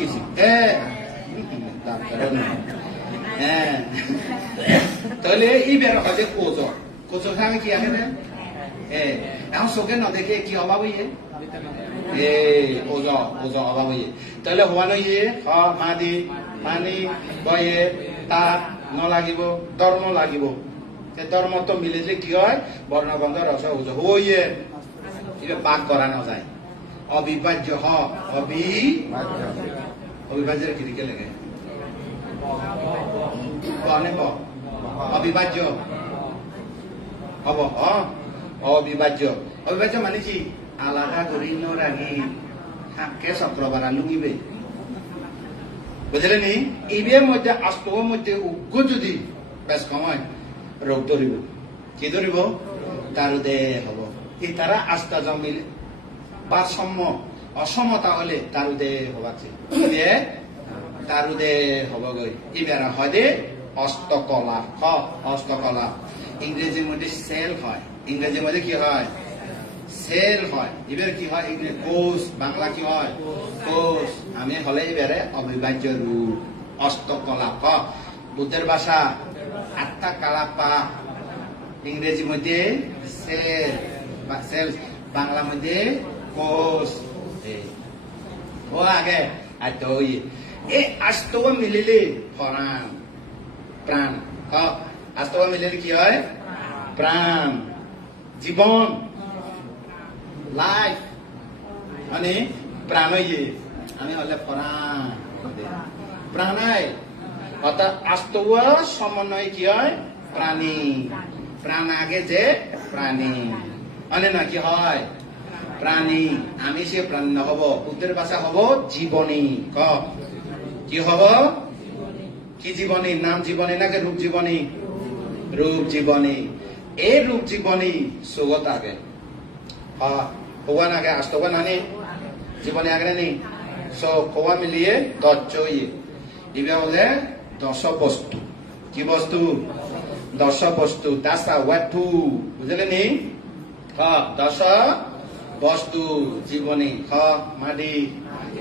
তাহলে এই বের হয় খাবে কি আগে না? এ এখন চোখে না কি অভাব এ ওজ ওজ অভাব হইয়ে। তাহলে হওয়ানো ইয়ে হ মাদি মানি বয়ে তাপ নলাগিব ধর্ম লাগিব। ধর্ম তো মিলে যে কি হয়? বর্ণবন্ধ রস ওজ হইয়ে। এটা বাক করা না যায় অবিভাজ্য হ অবি অবিভাজ্যের কিদিকে লাগে কনে ক অবিভাজ্য হব অবিভাজ্য অবিভাজ্য মানে কি আলাদা করি নরাগি হাকে চক্রবারা লুঙিবে বুঝলে নি ইবিএর মধ্যে আস্তর মধ্যে উগ্র যদি বেশ সময় রোগ ধরিব কি ধরিব তার দে হব এই তারা আস্থা জমিল ভারসাম্য অসমতা হলে তার উদে হবাছে দিয়ে তার উদে হব গই ইবেরা হয় দে হস্তকলা খ হস্তকলা ইংরেজির মধ্যে সেল হয়। ইংরেজির মধ্যে কি হয়? সেল হয়। এবার কি হয়? ইংরেজি কোষ বাংলা কি হয়? কোষ আমি হলে এবারে অবিভাজ্য রূপ হস্তকলা ক বুদ্ধের ভাষা আত্মা কালাপা ইংরেজি মধ্যে সেল সেল বাংলা মধ্যে কোষ আগে আর তো এ আস্তব মিলিলে প্রাণ প্রাণ ক আস্তব মিলিলে কি হয় প্রাণ জীবন লাইফ মানে প্রাণ ইয়ে আমি হলে প্রাণ প্রাণায় অর্থাৎ আস্তব সমন্বয় কি হয় প্রাণী প্রাণ আগে যে প্রাণী মানে না কি হয় প্রাণী, আমি সে প্রাণ হব বুদ্ধের ভাষা হব জীবনী, ক। কি হব? কি জীবনী? নাম জীবনী নাকি রূপ জীবনী? রূপ জীবনী। এই রূপ জীবনী সুগত আগে। হওয়া আগে, আসতে নানি জীবনী আগে নি? হওয়া মিলিয়ে দশ ইয়ে। হলে দশ বস্তু। কি বস্তু? দশ বস্তু। দাসা ওয়াটু বুঝলে নি? খ দশ বস্তু, জীবনী খ মাটি,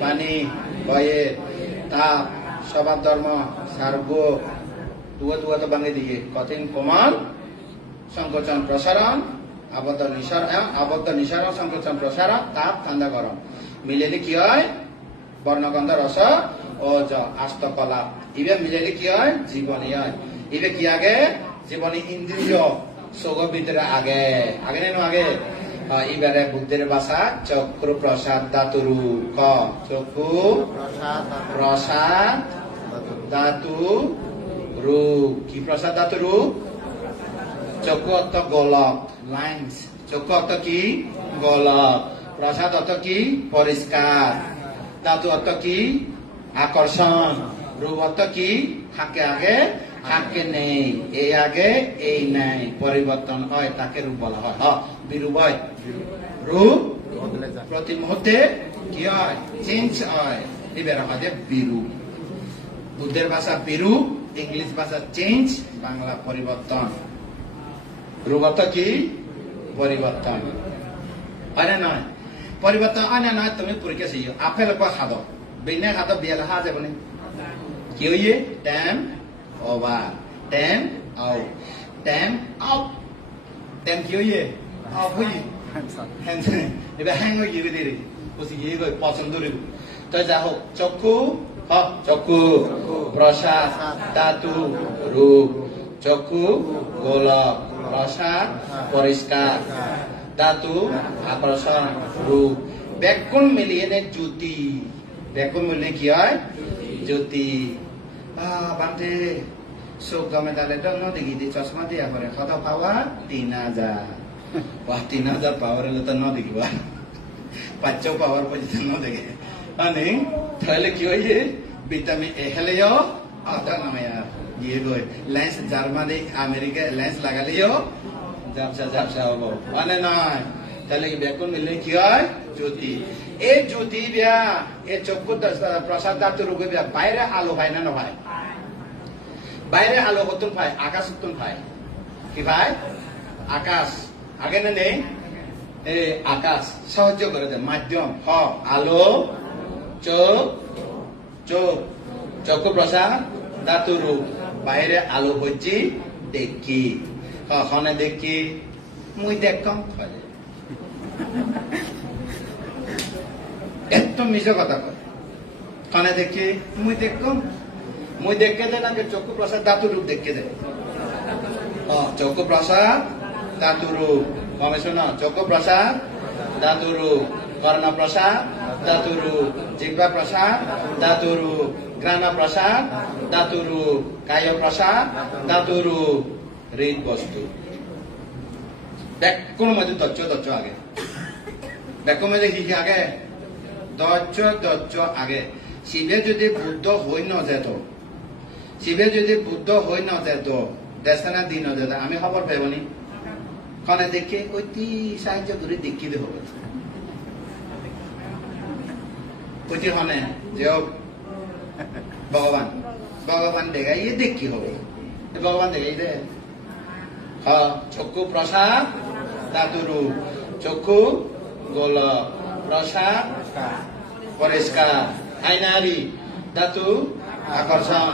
পানি, বয়ে, তাপ, স্বভাব, ধর্ম, সার্গ, তুয়া তুয়া তো বাঙে দিয়ে। কঠিন কোমল সংকোচন, প্রসারণ, আবদ্ধ নিসার আবদ্ধ নিসারণ, সংকোচন, প্রসারণ, তাপ, ঠান্ডা, গরম। মিলেলে কি হয়? বর্ণগন্ধ, রস, ও জ, আস্ত কলা। ইবে মিলেলে কি হয়? জীবনী হয়। ইবে কি আগে? জীবনী ইন্দ্রিয় সোগ ভিতরে আগে আগে নেন আগে? এবারে বুদ্ধের ভাষা চক্র প্রসাদ দাতুরু ক চক্ষু প্রসাদ ধাতু রূপ কি প্রসাদ ধাতু রূপ চক্ষু অর্থ গোলক লাইন্স চক্ষু অর্থ কি? গোলক। প্রসাদ অর্থ কি? পরিষ্কার। ধাতু অর্থ কি? আকর্ষণ। রূপ অর্থ কি? থাকে আগে থাকে নেই। এই আগে, এই নাই। পরিবর্তন হয়, তাকে রূপ বলা হয়। বিরূপ হয়। রূপ প্রতি মুহূর্তে কি হয়? চেঞ্জ হয়। এবার হয় যে বিরূপ। বুদ্ধের ভাষা বিরূপ, ইংলিশ ভাষা চেঞ্জ, বাংলা পরিবর্তন। রূপত কি? পরিবর্তন। হয় না নয়? পরিবর্তন হয় না নয়, তুমি পরীক্ষা শিখো আপেল খাদ বিনা খাদ বিয়াল হা যাবে না কি হইয়ে? Time over time out time out time কি হইয়ে আউট হইয়ে হ্যাং এবার হ্যাং হয়ে গিয়ে দিরে বসে গিয়ে গই পছন্দ রে তো যা হোক চক্ষু হ চক্ষু প্রসাদ ধাতু রূপ চক্ষু গোলক প্রসাদ পরিষ্কার ধাতু আকর্ষণ রূপ ব্যাকুণ মিলিয়ে নে জ্যোতি ব্যাকুণ মিলিয়ে কি হয় জ্যোতি বান্তে চোখ গমে তাহলে তো নদী দি চশমা দিয়া করে কত পাওয়া তিন হাজার। Wah, তিন হাজার পাওয়ার হলে তো ন দেখিবা পাঁচশো পাওয়ার পর্যন্ত ন দেখে মানে তাহলে কি হয়েছে ভিটামিন এ হেলেও আটা নামায়া। গিয়ে গই লেন্স জার্মানি আমেরিকা লেন্স লাগালেও ঝাপসা ঝাপসা হব। মানে নয় তাহলে বেকুন মিললে কি হয়? জ্যোতি। এই জ্যোতি বিয়া এই চক্ষু প্রসাদ দাঁত রোগে বিয়া বাইরে আলো হয় না নয় বাইরে আলো হতুন পায়? আকাশ হতুন পায়? কি ভাই আকাশ। আগে না নেই? আকাশ। সাহায্য করে দেয় মাধ্যম। হ, আলো, চোখ চোখ। চক্ষু প্রসাদ ধাতু রূপ। বাইরে আলো হচ্ছে দেখি। কখনে দেখি? মুই দেখম ফলে এত মিশো কথা কনে দেখি? মুই দেখম। মুই দেখকে দেন আগে চক্ষু প্রসাদ ধাতু রূপ দেখকে দেন। চক্ষু প্রসাদ ধাতু রূপ। কমে শোনো চক্ষু প্রসাদ ধাতু রূপ। কর্ণ প্রসাদ ধাতু রূপ। জিহ্বা প্রসাদ ধাতু রূপ। ঘ্রাণ প্রসাদ ধাতু রূপ। কায় প্রসাদ ধাতু রূপ। হৃদ বস্তু। কোন মধ্যে দচ্ছ দচ্ছ আগে। দেখো মধ্যে কি আগে। দচ্ছ দচ্ছ আগে। শিবে যদি বুদ্ধ হই ন যেত শিবে যদি বুদ্ধ হই ন যেত দেশনা দিন যেত আমি খবর পাইবনি কনে দেখে অতি সাহায্য করে দেখি দে হবে অতি হনে, যে ভগবান ভগবান দেখাই দেখি হবে। ভগবান দেখাই দে। চক্ষু প্রসাদ ধাতুরু চক্ষু গোল প্রসাদ পরিষ্কার আইনারি ধাতু আকর্ষণ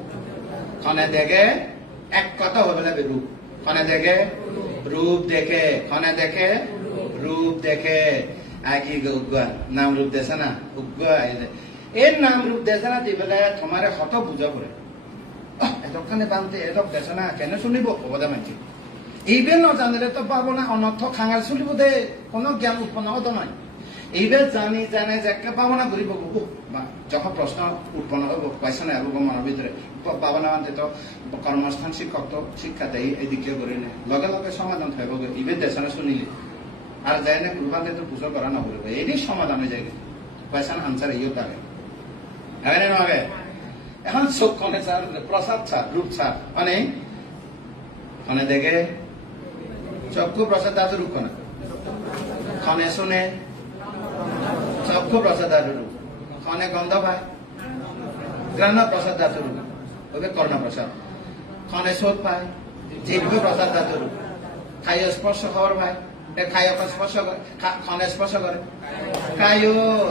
খনে দেখে এক কথা হবে না রূপ খনে দেখে রূপ দেখে, খনে দেখে রূপ দেখে। আকি উগুয়া নাম রূপ দেছে না? উগুয়া এই নাম রূপ দেছে না, দি পেলাই তোমারে শত বুঝা পড়ে। এতখানে বান্ধে এতক দেছে না, কেন শুনিব? কবদা মানছি এইবে নজানিলে তো পাব না অনর্থ খাঙাল চলিব দে। কোনো জ্ঞান উৎপন্ন হতো নয় এইবে জানি জানে যে একে পাব না ঘুরিব যখন প্রশ্ন উৎপন্ন নাই হব মনের ভিতরে বাবা না মানে তো কর্মস্থান শিক্ষক তো শিক্ষা দেয় এদিকে করে নে। লগে লগে সমাধান থাকব ইবে দেশনে শুনিলে আর যাই না কুরবান তো পুজো করা না বলবে এই সমাধান হয়ে যায় পয়সা আনসার ইয়ে থাকে হবে না হবে এখন চোখ কনে চার প্রসাদ ছাড় রূপ ছাড় মানে খনে দেখে? চক্ষু প্রসাদ দাদু রূপ কনে। শুনে? চক্ষু প্রসাদ দাদু রূপ খনে গন্ধ পায়। গ্রাণ প্রসাদ দাদু ওকে কর্ণ প্রসাদ। খনে শোধ পায় জিভ্য প্রসাদ রূপ। খায় স্পর্শ খবর পায় খায় স্পর্শ করে খনে স্পর্শ করে। কায়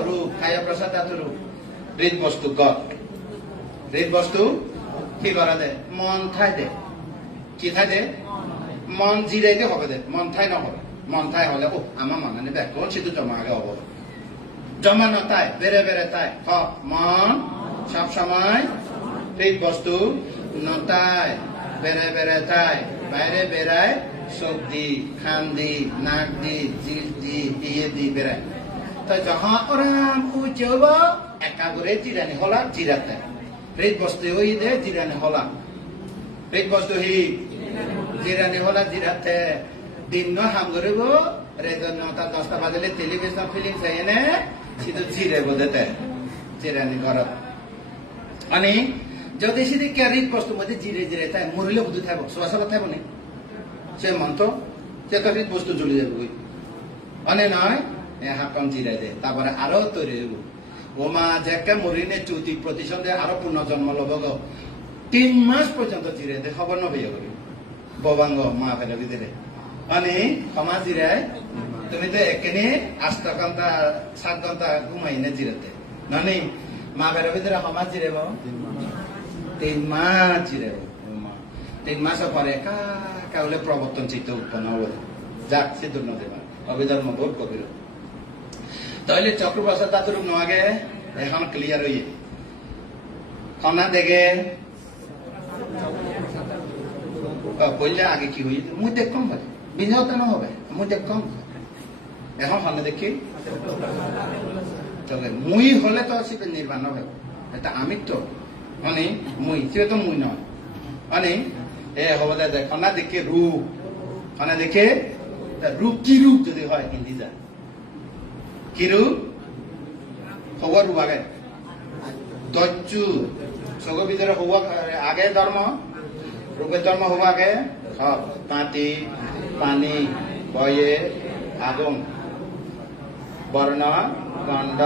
রূপ খায় প্রসাদ রূপ। হৃদ বস্তু গত হৃদ বস্তু কি করা দে মন ঠাই দে। কি ঠাই দে? মন জিরাইতে হবে দে। মন ঠাই নহবে। মন ঠাই হলে ও আমার মনে কোন সিদ্ধ জমা আগে হব। জমা নতাই বেড়ে বেড়ে তাই হ, মন সব সময় হৃদ বস্তু নতায় বেড়ে বেড়ে তাই বাইরে বেড়ায়, চোখ দি খান দি, নাক দি, জিল দি ইয়ে দি, বেড়ায়। তো যখন ওরাম উচব একা করে জিরানি হলা, জিরাতে। হৃদ বস্তু হই দে, জিরানি হলা। হৃদ বস্তু হি জিরানি হলা, জিরাতে। দিন হাম করিব রেজন নটা, দশটা বাজলে টেলিভিশন ফিল্ম চাই নে সিধু জিরে বোধেতে জিরানি ঘরত মানে যদি সিধি ক্যারিক বস্তু মধ্যে জিরে জিরে তাই, মরিলে বুদ্ধি থাকব। শোয়াশালা থাকব নি? সে মন্ত সে হৃদ বস্তু জ্বলি যাব অনে নয় হাকাম জিরাই দে, তারপরে আরও তৈরি হইব। ওমা যেকে মরিনে চৌতি প্রতিশোধে আরও পুনর্জন্ম লব গো। তিন মাস পর্যন্ত জিরে দে খবর করি ববাঙ্গ মা ফেলে ভিতরে। মানে ক্ষমা জিরায় তুমি তো এখানে আষ্ট ঘণ্টা সাত ঘণ্টা ঘুমাই না জিরাতে। নানি মা ফেলে ভিতরে ক্ষমা জিরে তিন মাস। জিরে তিন মাস। পরে একা কাউলে প্রবর্তন চিত্ত উৎপন্ন হবে যাক সিদ্ধ নদীমা অভিধর্ম বোধ কবির। তাহলে চক্রপ্রসাদ দাতুর নগে এখন ক্লিয়ার হইয়ে। খনা দেখে। বললে আগে কি হই মুই দেখ কম ভাই। বিনিয়োগ না হবে? মুই দেখ কম। এখন খনে দেখি। তবে মুই হলে তো আসি নির্বাণ হবে এটা আমি তো। মানে মুই, সে তো মুই নয়। মানে এ হবে দে খনা দেখে রূপ। খনা দেখে রূপ কি রূপ যদি হয়, হিন্দি যায় কি রূপ? খবর রূপ আগে। দচ্চু চকুৰ ভিতৰত হ'ব আগে ধৰ্ম ৰূপের ধর্ম হব আগে। সব মাটি পানি, বয়ে আগুন বর্ণ গণ্ড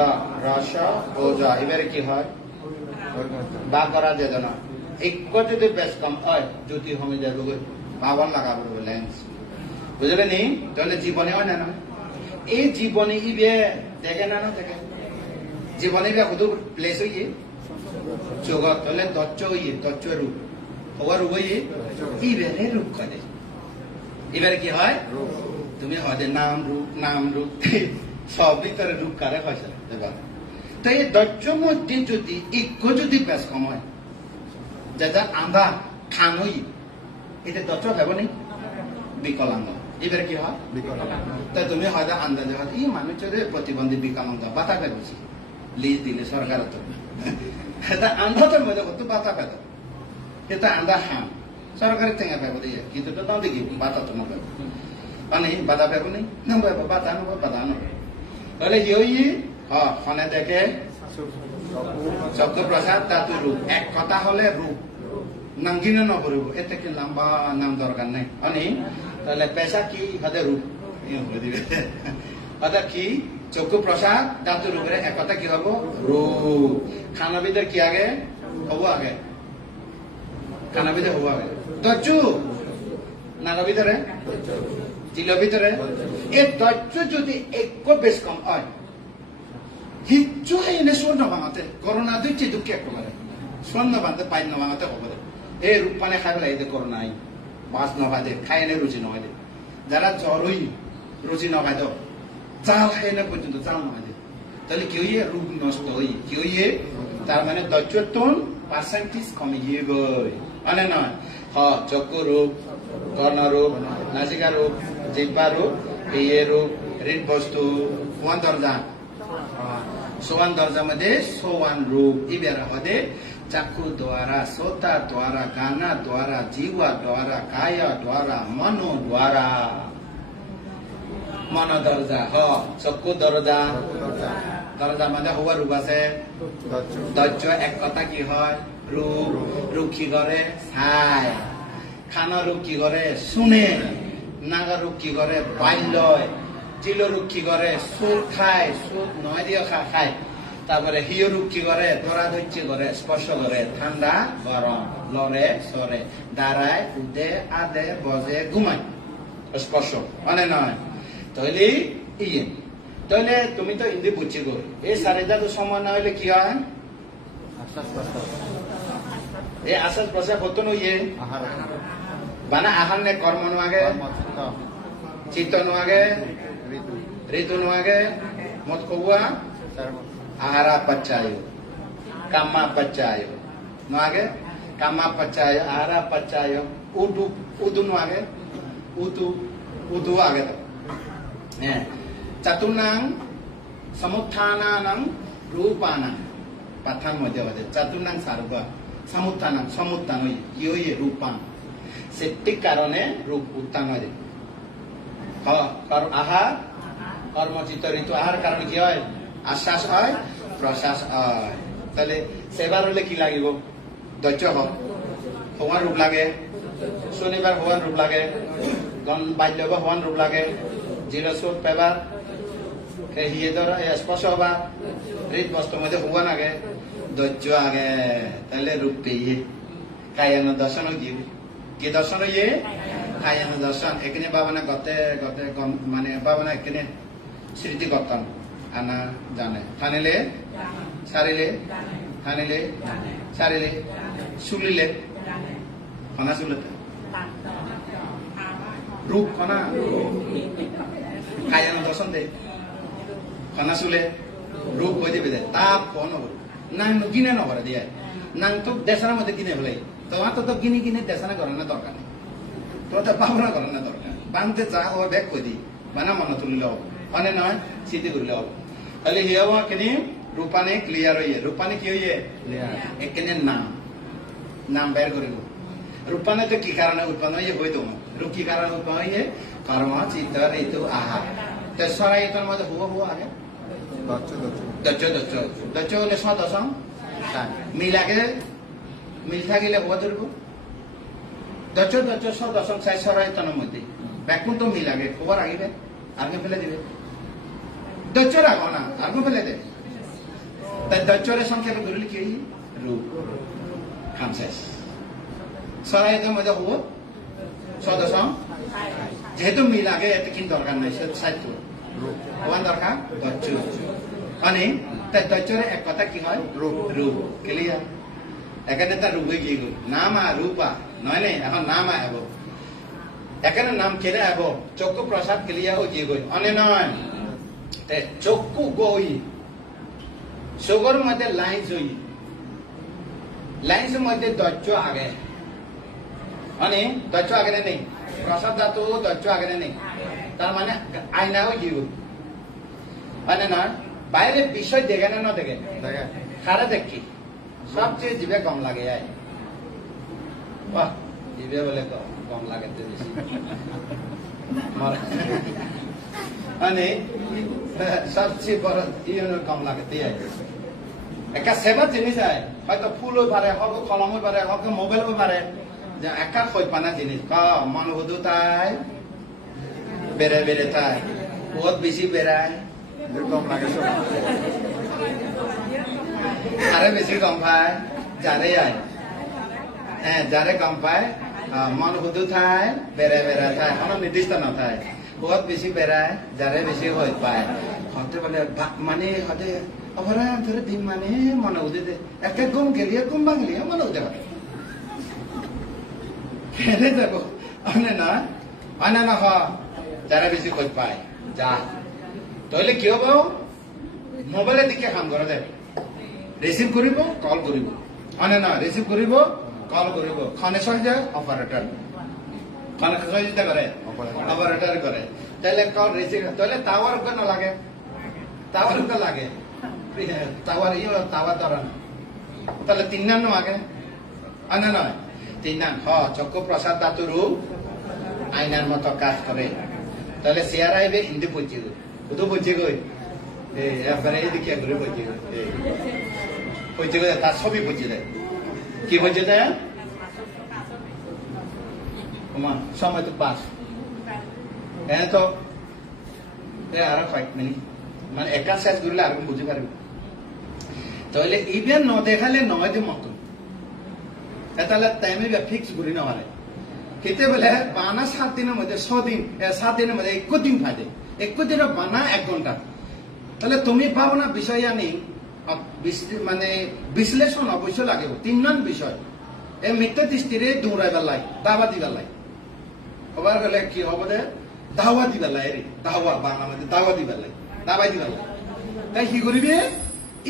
রস ওজ এবারে কি হয়? বা করা যেত না একটু যদি বেশ কম হয় জ্যোতি কমে যাবে পাওয়ার লাগাবো লেন্স বুঝলে নি? তাহলে জীবনে হয় না না? এই জীবনে ইবে দেখে না না দেখে? জীবনে ইবে শুধু প্লেস হইয়ে? জগৎ তাহলে দচ্চ হইয়ে দচ্চ রূপ। হওয়ার রূপ হইয়ে? ইবেনে রূপ করে। এবারে কি হয়? তুমি হয়তো নাম রূপ নাম রূপ। সব ভিতরে রূপ কারে হয়েছে এবার তো এই দৈর্য মধ্যে যদি ইজ্ঞ যদি বেশ কম হয় যেটা আন্ধা খানই এটা দৈর্য ভেব নেই বিকলাঙ্গ এবারে কি হয় তা তুমি হয়তো আন্দাজে হয়তো এই মানুষের প্রতিবন্ধী বিকলাঙ্গ বাতা পেয়েছি লিজ দিলে সরকার তো এটা আন্ধাদের মধ্যে কত বাতা পেত এটা আন্ধা হাম সরকারের থেকে পাবো দিয়ে কিন্তু তো দেখি বাতা তো নবে মানে বাধা পাবো নেই নবে বাধা নবে বাধা নবে তাহলে ইয়ে হ ফনে দেখে। শব্দ প্রসাদ তাতু রূপ। এক কথা হলে রূপ। নাঙ্গিনে নপরিব এ কি লম্বা নাম দরকার নেই। মানে তাহলে পেশা কি? হাতে রূপ। দিবে। কি? চক্ষু প্রসাদ ধাতু রূপের এক কথা কি হব? রূপ। খানা ভিতরে কি আগে? হব আগে। খানা ভিতরে হব আগে। দজ্জু নাগা ভিতরে চিল ভিতরে এই দজ্জু যদি একটু বেশ কম হয়, হিচ্ছু এনে স্বর্ণ ভাঙাতে করোনা দুইটি দুঃখে একেবারে স্বর্ণ বাঁধতে পাই না ভাঙাতে হবে এই রূপ পানে খাই পেলাই এদের করোনা আই মাছ নভাই দে, খাই এনে রুচি নভাই দে। যারা জ্বর হই রুচি নভাই দাও চাল খাই না পর্যন্ত চাল নভাই দে। তাহলে কি হইয়ে রূপ নষ্ট হই কি হইয়ে তার মানে দৈত্যতন পার্সেন্টেজ কমে গিয়ে গই মানে নয় হ চক্ষু রূপ কর্ণ রূপ নাসিকা রূপ জিহ্বা রূপ এই রূপ হৃদ বস্তু ওয়ান দরজা सोवान दर्जामध्ये सोवान रूप इबेरामध्ये चाकूद्वारा सोताद्वारा गानाद्वारा जीवाद्वारा कायाद्वारा मनोद्वारा मन दर्जा ह চকু দরজা দরজা মানে হওয়া রূপ আছে দৈর্য এক কথা কি হয় রূপ রূপ কি করে চাই খানা রূপ কি করে শুনে নাগা রূপ কি করে? চিল রূপ কি করে? সুর খায় সুর নয় দিয়ে খায়। তারপরে হিয় রূপ কি করে? ধরা ধৈর্য করে স্পর্শ করে ঠান্ডা গরম লড়ে সরে দাঁড়ায় উদে আদে বজে ঘুমায়। স্পর্শ মানে নয় তাহলে ইয়ে। তাহলে তুমি তো হিন্দি বুঝছি গো এই সারিদা তো সময় না হলে কি হয়? এই আশ্বাস প্রশ্বাস হতো না माने आहार ने कर्म नुआगे चित्त नुआगे ऋतु नुआगे मत कबुआ आहारा पच्चाय कामा पच्चाय नुआगे कामा पच्चाय आहारा पच्चाय उदु उदु नुआगे उदु उदु आगे तो चतुर्नांग समुत्थानानं रूपानं पथं मध्ये वदे सर्व समुत्थानं समुत्थानं यो ये रूपानं সেটি কারণে রূপ উত্থান হয় কর- আহার কর্মচিত ঋতু। আহার কারণে কি হয়? আশ্বাস হয়, প্রশ্বাস হয়। তাহলে সেবার হলে কি লাগিব? দৈত্য হক হওয়ার রূপ লাগে। শনিবার হওয়ার রূপ লাগে। গণ বাল্যব হওয়ার রূপ লাগে। জিরসুর পেবার। হিয়ে ধর স্পর্শ হবা। হৃদ বস্তু মধ্যে হওয়া নাগে দৈত্য আগে। তাহলে রূপ পেয়ে কায়ান দর্শন দিব কি দর্শন ইয়ে কায়ান দর্শন এখানে বাবানা গতে গতে মানে বাবানা এখানে স্মৃতি করতাম আনা, জানে। থানিলে সারিলে থানিলে সারিলে শুলিলে কনা শুলতে রূপ কনা কায়ান দর্শন দে। কনা শুলে রূপ হয়ে দে। তা ফোন হব নাং গিনে নকরে দিয়ে। নাং তো দেশার মধ্যে গিনে ফেলাই তোমার তো তো গিনি গিনে দেশানা করার না দরকার নেই। তো তো পাবনা করার না দরকার বাংতে যা হওয়া ব্যাগ কই দি। বানা মনে তুলিলে হব মানে নয় স্মৃতি করলে হব তাহলে হিয়া হওয়া কিনি রূপানে ক্লিয়ার হইয়ে রূপানে কি হইয়ে এখানে নাম। নাম বের করিব রূপানে তো কি কারণে উৎপন্ন হইয়ে হইতো রূপ কি কারণে উৎপন্ন হইয়ে কর্ম চিত্ত ঋতু আহার তেসরা ইতর মধ্যে হুয়া হুয়া আগে দচ্চ দচ্চ দচ্চ হলে স দশম। চাই মিল আগে মিল থাকিলে হব ধরব দশ দশ দশম চাই সরায়তনের মধ্যে। ব্যাকুণ তো মিল আগে খবর আগিবে আগে ফেলে দিবে। দশ রাখো না আগে ফেলে দে। তাই দশরের সংখ্যাকে ধরলে কি রূপ খামশেষ সরাইতের মধ্যে হব। সদসম যেহেতু মিল আগে এত কিন্তু দরকার নাই সে সাহিত্য হওয়ার দরকার দচ্চ মানে তাই দচ্চরে এক কথা কি হয়? রূপ রূপ ক্লিয়ার এখানে তার রূপে গিয়ে গেল নাম আর রূপা। নয় নে এখন নাম আব এখানে নাম কেনে আব চক্ষু প্রসাদ কেলিয়া ও গই অনে নয়। চক্ষু গই। চকুর মধ্যে লাইন জই লাইন্স মধ্যে দচ্চ আগে। মানে দচ্চ আগে নেই প্রসাদ ধাতু দচ্চ আগে নেই তার মানে আয়নাও গিয়ে মানে না বাইরে বিষয় দেখে না না দেখে। খারা দেখি। সবচেয়ে জিভে কম লাগে আয় বাহ, জিভে বলে কম লাগে বেশি। মানে সবচেয়ে বড় কম লাগে দিয়ে একটা সেবা জিনিস আয় হয়তো ফুল হয়ে পারে হক কলম হয়ে পারে হক মোবাইল হয়ে পারে, যে একা খৈ পানা জিনিস। ক, মন হুদু তাই বেড়ে বেড়ে তাই। বহুত বেশি বেড়ায়। কম লাগে সব। আরে বেশি কম পায় যারে আয়। হ্যাঁ যারে কম পায় মন হুদু থায় বেড়ে বেড়া থায়। কোনো নির্দিষ্ট নথায় বহুত বেশি বেড়ায়, যারে বেশি হই পায়। হতে বলে মানে হতে অপরা ধরে দিন মানে মনে উদে দে। একে গুম গেলিয়ে গুম ভাঙলিয়ে মনে উদে হেরে যাব। অনে না অনে না হ। যারা বেশি হই পায়, যা। তাহলে কি হব? মোবাইলের দিকে কাম করা যাবে। রিসিভ করিব কল করিব। মানে না রিসিভ করিব কল খনে সহজে অপারেটর খনে সহযোগিতা করে Operator. অপারেটর করে। তাহলে কল রিসিভ তাহলে টাওয়ার কেন লাগে? টাওয়ার কে লাগে? ইয়ে টাওয়ার ধরা না তাহলে তিন নাম আগে। আনে নয়, তিন নাম। হ, চক্ষু প্রসাদ দাতুরু আইনার মতো কাজ করে। তাহলে শেয়ার আইবে হিন্দি পৌঁছে গই কোথাও পৌঁছে গই এই এবারে এইদিকে ঘুরে গই এই পৌঁছে গেলে তার ছবি পৌঁছে দেয় কি পৌঁছে দেয় সময় তো পাস। হ্যাঁ তো। আর কয়েক মিনিট মানে একা শেষ করলে আর বুঝতে পারবে তাহলে ইভেন ন দেখালে নয় যে মতো। তাহলে টাইমে ফিক্স করি না মানে কেতে বলে বানা সাত দিনের মধ্যে ছদিন এ, সাত দিনের মধ্যে এক দিন ফাঁদে। এক দিনের বানা এক ঘণ্টা। তাহলে তুমি পাবো না বিষয় জানি আ- বিস- মানে বিশ্লেষণ অবশ্য লাগিব তিন নন বিষয়। এই মিথ্য দৃষ্টিরে দৌড়াইবার লাই দাবা দিবার লাই হবার গেলে কি হব দে? দাওয়া দিবার লাই রে দাওয়া বাংলা মধ্যে দাওয়া দিবার লাই দাবাই দিবার লাই তাই কি করিবে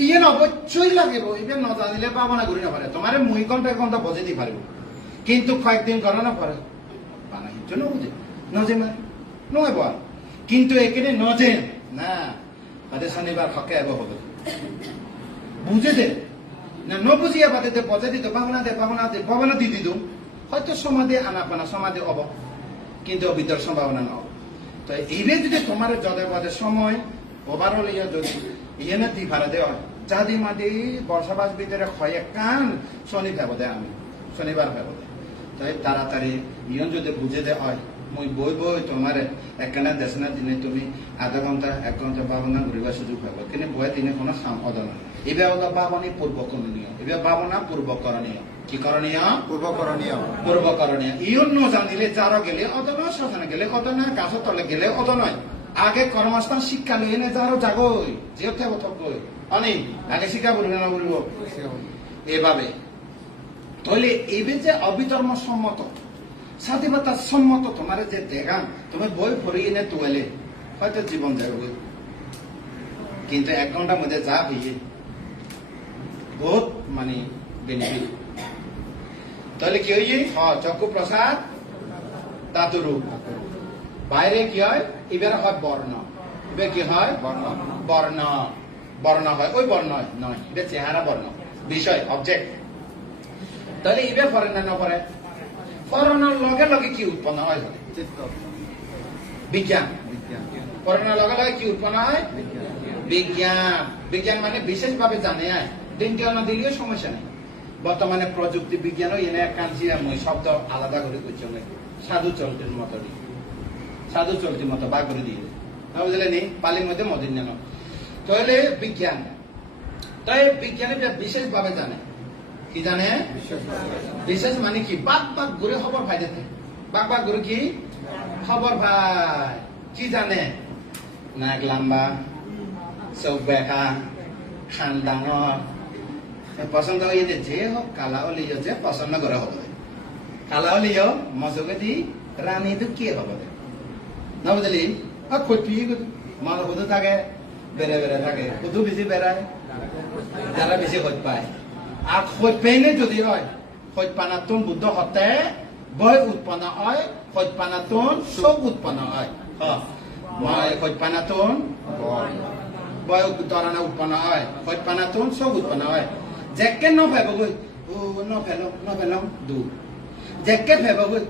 ইয়ে অবশ্যই লাগিব। ইবে ন জানিলে পাবো না ঘুরি না পারে তোমার মুই ঘণ্টা এক বজে দি পারিব কিন্তু কয়েকদিন করে না পারে বানাই জন্য বুঝে নজে মানে। নয় বল। কিন্তু এখানে নজে। না তাদের শনিবার হকে আব হবে বুঝে দে। না, ন বুঝিয়া বাদে দে বজে দিত পাবনা দে পাবনা দে, পাবনা দি দিদুম হয়তো সমাধি আনা পানা সমাধি হব, কিন্তু ভিতর সম্ভাবনা ন তো এইবে যদি তোমার জদে বদে সময় ওভারঅল ইয়া যদি ইয়ে না দি ভাড়া দেওয়া চাঁদি মাদি বর্ষাবাস ভিতরে ক্ষয়ে কান, শনি ভেবদে আমি, শনিবার ভেবদে তাই তাড়াতাড়ি ইয়ন যদি বুঝে দে হয়, মই বই বই তোমার একখানা দেশনা দিনে তুমি আধা ঘণ্টা, এক ঘণ্টা ভাবনা ঘুরিবার সুযোগ পাব কিন্তু বই দিনে কোনো সাম অদনা এবার হলো ভাবনী পূর্ব করণীয় এবার ভাবনা পূর্ব করণীয় কি করণীয়? পূর্বকরণীয়। পূর্ব করণীয় ইয়ন ন জানিলে যার গেলে অত নয় শ্মশানে গেলে অত নয় গাছের তলে গেলে অত নয়। আগে কর্মস্থান শিক্ষা লই এনে যারও যাগই যে থাকব থাকবই অনেক আগে শিক্ষা বলবে না বলব? এভাবে। তাহলে এবে যে অবিধর্ম সম্মত স্বাধীনতা সম্মত তোমার যে দেখা তুমি বই পড়ি এনে তোয়ালে হয়তো জীবন যাবে কিন্তু এক ঘণ্টার মধ্যে যা বিয়ে বহুত মানে বেনিফিট তাহলে কি হয়ে হ চক্ষু প্রসাদ দাতুরু বাইরে কি হয়? এবারে হয় বর্ণ। এবার কি হয়? বর্ণ। বর্ণ। বর্ণ হয়। ওই বর্ণ হয় নয়। এটা চেহারা বর্ণ। বিষয় অবজেক্ট তাহলে ইবে পরে না না পরে? পড়ানোর লগে লগে কি উৎপন্ন হয়? বিজ্ঞান। পড়ানোর লগে লগে কি উৎপন্ন হয়? বিজ্ঞান। বিজ্ঞান। বিজ্ঞান মানে বিশেষভাবে জানে আয়। দিনকাল না দিলেও সমস্যা নেই। বর্তমানে প্রযুক্তি বিজ্ঞানও এনে কাঞ্চি মই শব্দ আলাদা করে করছে সাধু চলতির মতো সাধু চলতির মতো বা করে দিয়ে। না বুঝলে নি পালির মধ্যে মদিন যেন তাহলে বিজ্ঞান। তাই বিজ্ঞানী বিশেষ ভাবে জানে, কি জানে? বিশেষ মানে কি? বাক বাক ঘুরে খবর ভাই দিতে বাক বাক ঘুরে কি? খবর ভাই কি জানে? নাক লাম্বা, চোখ বেকা, খান ডাঙর পছন্দ হয়ে যে হোক কালা হলিও যে পছন্দ করে হ'ব দে কালা হলিও মজগেদি রানী দুঃখী হ'ব দে না বুঝলি খতি মানুষ থাকে বেড়ে বেড়ে থাকে। শুধু বেশি বেড়ায় যারা বেশি খোঁজ পায়। আর খোঁজ যদি হয় বুদ্ধ হতে বয় উৎপন্ন হয় পানাতুন চোখ উৎপন্ন হয়। মই পানাতুন বয় তরানা উৎপন্ন হয়। পানাতুন চোখ উৎপন্ন হয়। যেকে নভেবগৈ ও নভেলো নভেলো দু যেকে ভেবগৈ